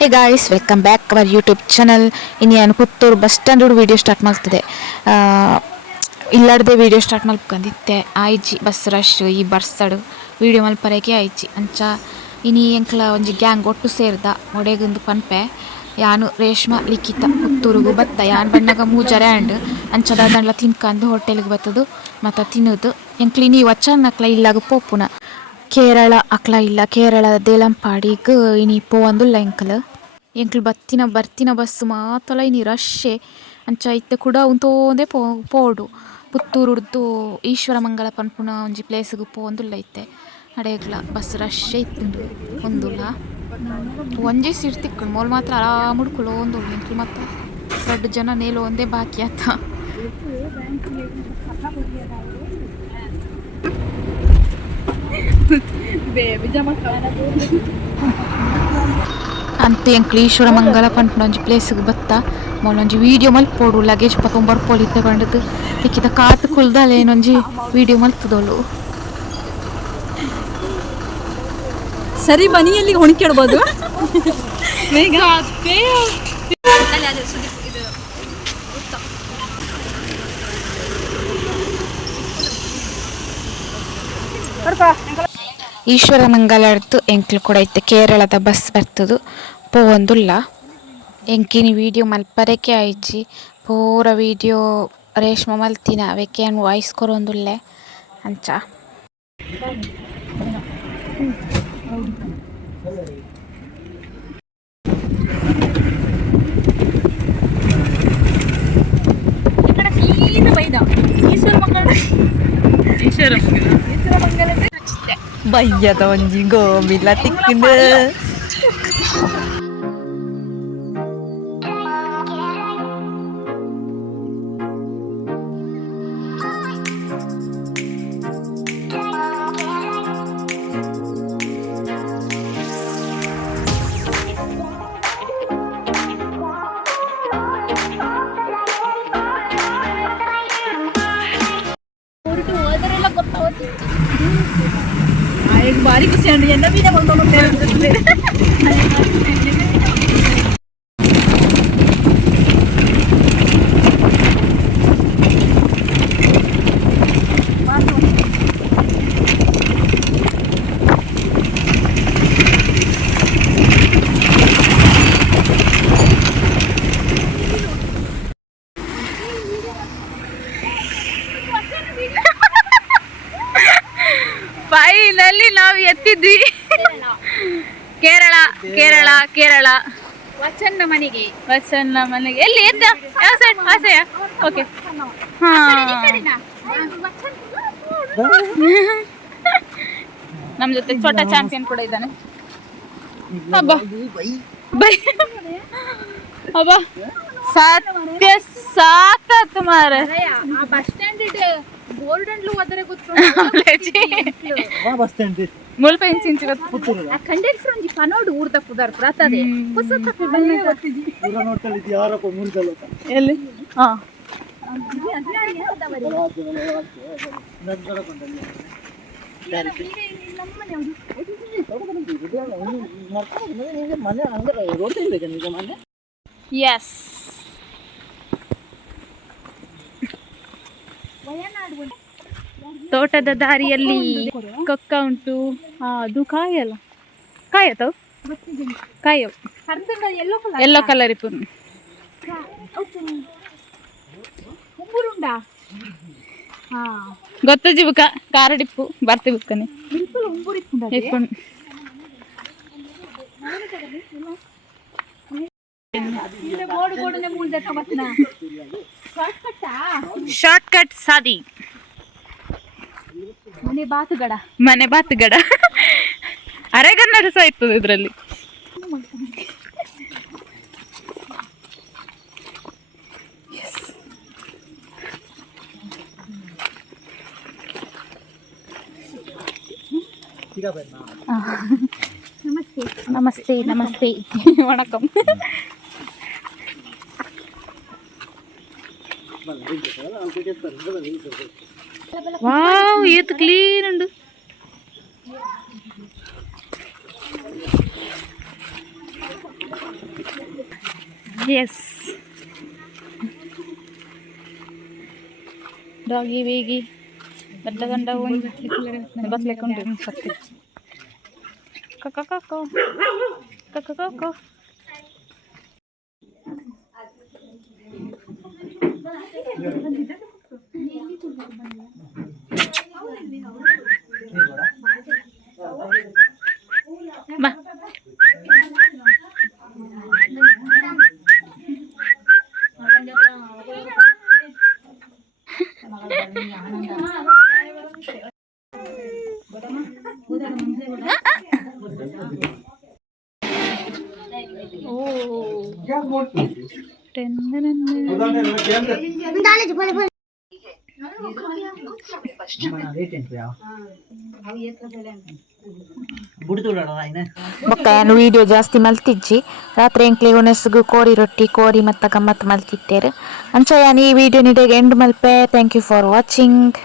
Hey guys welcome back our YouTube channel ಇನ್ನು ನಾನು Puttur bus stand video start ಮಾಡ್ತದೆ. ಇಲ್ಲಾಡ್ದೆ ವಿಡಿಯೋ ಸ್ಟಾರ್ಟ್ ಮಲ್ಪಂದಿತ್ತೆ ಆಯ್ಜಿ ಬಸ್ ರಶ್ ಈ ಬರ್ಸಡು ವಿಡಿಯೋ ಮಲ್ಪರಕ್ಕೆ ಆಯ್ಜಿ ಅಂಚ, ಇನಿ ಎಂಕ್ಲ ಒಂಜಿ ಗ್ಯಾಂಗ್ ಒಟ್ಟು ಸೇರ್ದ. ಒಡೆಗೊಂದು ಪನ್ಪೆ. ಯಾನು ರೇಷ್ಮಾ, ಲಿಖಿತ, ಪುತ್ತೂರಿಗೂ ಬತ್ತ ಯಾನ್ ಬಣ್ಣಗ ಮೂಜರೆ ಆಂಡ್ ಅಂಚದ ದಂಡ್ಲ ತಿನ್ಕಂದು ಹೋಟೆಲ್ಗೆ ಬತ್ತದು. ಮತ್ತು ತಿನ್ನೋದು. ಎಂಕ್ಲಿ ನೀವು ಅಚ್ಚನ್ನಕ್ಲ ಇಲ್ಲಾಗ ಪೋಪುನ. ಕೇರಳ ಅಕ್ಲ ಇಲ್ಲ. ಕೇರಳ ದೇಲಂಪಾಡಿಗ್ ಇನಿ ಪೋವಂದುಲ್ಲ ಎಂಕಲ್ ಎಂಕ್ಲು ಬತ್ತಿನ, ಬರ್ತಿನ ಬಸ್ ಮಾತಲ ಇನಿ ರಶ್ಶೆ. ಅಂಚ ಇತ್ತೆ ಕೂಡ ಉಂತೋಂದೆ ಪೋ, ಪೋಡು. ಈಶ್ವರ ಮಂಗಳ ಪನ್ಪುನ ಒಂಜಿ ಪ್ಲೇಸ್ಗೆ ಪೋವಂದುಲ್ಲ ಇತ್ತೆ. ಅಡೆಗ್ಲ ಬಸ್ ರಶ್ಶೆ ಇತ್ತು ಒಂದುಲ್ಲ ಒಂಜಿ ಸೀಟ್ ಮೋಲ್ ಮಾತ್ರ ಆರಾಮುಡ್ ಕುಲೋಂದು ಎಂಕ್ಲು ಮಾತ್ರ ದೊಡ್ಡ ಜನ ನೇಲು ಒಂದೇ ಬಾಕಿ ಆತ. ಅಂತ ಅಂಕ್ಲೀಶ್ವರ ಮಂಗಲ ಪನ್ಪುನ ಒಂಜಿ ಪ್ಲೇಸ್ಗ್ ಬತ್ತ ಮೊನ್ನೊಂಜಿ ಒಂಜಿ ವಿಡಿಯೋ ಮಲ್ಪೋಡು ಲಗೇಜ್ ಪಕ್ಕ ಬರ್ಪೋಲಿ ತಗೊಂಡದ್ದು ಇಕ್ಕಿದ ಕಾತು ಕುಲ್ದಲ್ಲ ಏನೊಂಜಿ ವಿಡಿಯೋ ಮಲ್ತದೋಳು ಸರಿ ಮನೆಯಲ್ಲಿ ಹೊಣ್ಕಿಡ್ಬೋದು ಈಶ್ವರ ಮಂಗಲಡ್ದು ಎಂಕ್ಲು ಕೂಡ ಐತೆ, ಕೇರಳದ ಬಸ್ ಬರ್ತದು. ಪೋವೊಂದುಲ್ಲ ಎಂಕಿನಿ ವಿಡಿಯೋ ಮಲ್ಪರೆಕೆ ಆಯ್ಜಿ ಪೂರ ವಿಡಿಯೋ ರೇಷ್ಮ ಮಲ್ತಿನ, ಅವೆಕೆ ಅನ್ ವಾಯ್ಸ್ ಕೊರೊಂದುಲ್ಲೆ ಅಂಚ. Bayar tahun juga Bila tinggal. ಬಾರಿ ಖುಷಿ ಅಂದ್ರೆ ಎಲ್ಲ ಬೀಜ ಬಂದು ಫೈನಲಿ ನಾವು ಎತ್ತಿದ್ವಿ. ಕೇರಳ ಕೇರಳ ಕೇರಳ. ವಚನ್ನ ಮನೆಗೆ. ವಚನ್ನ ಮನೆಗೆ. ಎಲ್ಲಿ ಎದ್ದ ಯಾವ ಸೈಡ್? ಆಸೆಯ ಓಕೆ ಹಾ. ನಮ್ ಜೊತೆ ಛೋಟ ಚಾಂಪಿಯನ್ ಕೂಡ ಇದ್ದಾನೆ. ಅಬ್ಬಾ. ಬೈ. ಅಬ್ಬಾ. ಸತ್ಯ ಸಾಕತ್ ಮಾರ ಬಸ್ ಸ್ಟ್ಯಾಂಡ್ ಅಂಡ್ಲು ಹೋದರೆ ಗೊತ್ತು ಬಸ್ ಸ್ಟ್ಯಾಂಡ್ ಮುಲ್ಪ ಇಂಚಿ ಇಂಚಿ ಗೊತ್ತು ಆ ಕಂಡಕ್ಟರ್ ಒಂಜಿ ಪನೋಡು ಊರ್ದ ಹೊಸ ತಪ್ಪಿ ಬನ್ನಿ ಯಾರಪ್ಪ ಮುರಿದಲ್ಲ ಎಲ್ಲಿ ಹಾ ಮನೆ ರೋಡ್ ನಿಜ ಮನೆ ಎಸ್ ತೋಟದ ದಾರಿಯಲ್ಲಿ ಕೊಕ್ಕ ಉಂಟು. ಅದು ಕಾಯಲ್ಲ. ಕಾಯತವು ಕಾಯವು. ಎಲ್ಲೋ ಕಲರ್ ಇಪ್ಪು ಉಂಬುರುಂಡಾ ಹಾ. ಗೊತ್ತ ಜಿಬುಕ ಕಾರಡಿಪ್ಪು ಬರ್ತಿ ಬುಕ್ಕನೆ ಬಿಲ್ಕುಲ್ ಬೋರ್ಡ್ ಬೋರ್ಡ್ ಮೂಲ್ದ ಕಬತ್ನ ಶಾರ್ಟ್ ಕಟ್ ಸಾದಿ ಮನೆ ಬಾತುಗಡ ಮನೆ ಬಾತುಗಡ ಅರೆಗನ್ನಡ ಸಹ ಇರ್ತದೆ ಇದರಲ್ಲಿ. ನಮಸ್ತೆ. ನಮಸ್ತೆ ನಮಸ್ತೆ. ವಣಕಂ वाओ ये तो क्लीन ഉണ്ട് യെസ് ഡോഗി വീഗി ബെട്ട കണ്ടാവും ബസ്സിലേക്കുണ്ട് സത്യം കൊക്കോ കൊക്കോ കൊക്കോ കൊക്കോ ಬಾ ಬುಡ್ದುಡೋಣ ಇನ್ನ ಬೊಕ್ಕ ಏನು ವಿಡಿಯೋ ಜಾಸ್ತಿ ಮಲ್ತಿಜ್ಜಿ ರಾತ್ರಿ ಎಂಕ್ಲಿ ಉಣಸ್ಗು ಕೋರಿ ರೊಟ್ಟಿ, ಕೋರಿ ಮತ್ತ ಗಮ್ಮತ್ ಮಲ್ತಿತ್ತೇರು. ಅಂಚ ಯಾನ್ ಈ ವಿಡಿಯೋ ನಿಡೆಗೆ end Malpe. Thank you for watching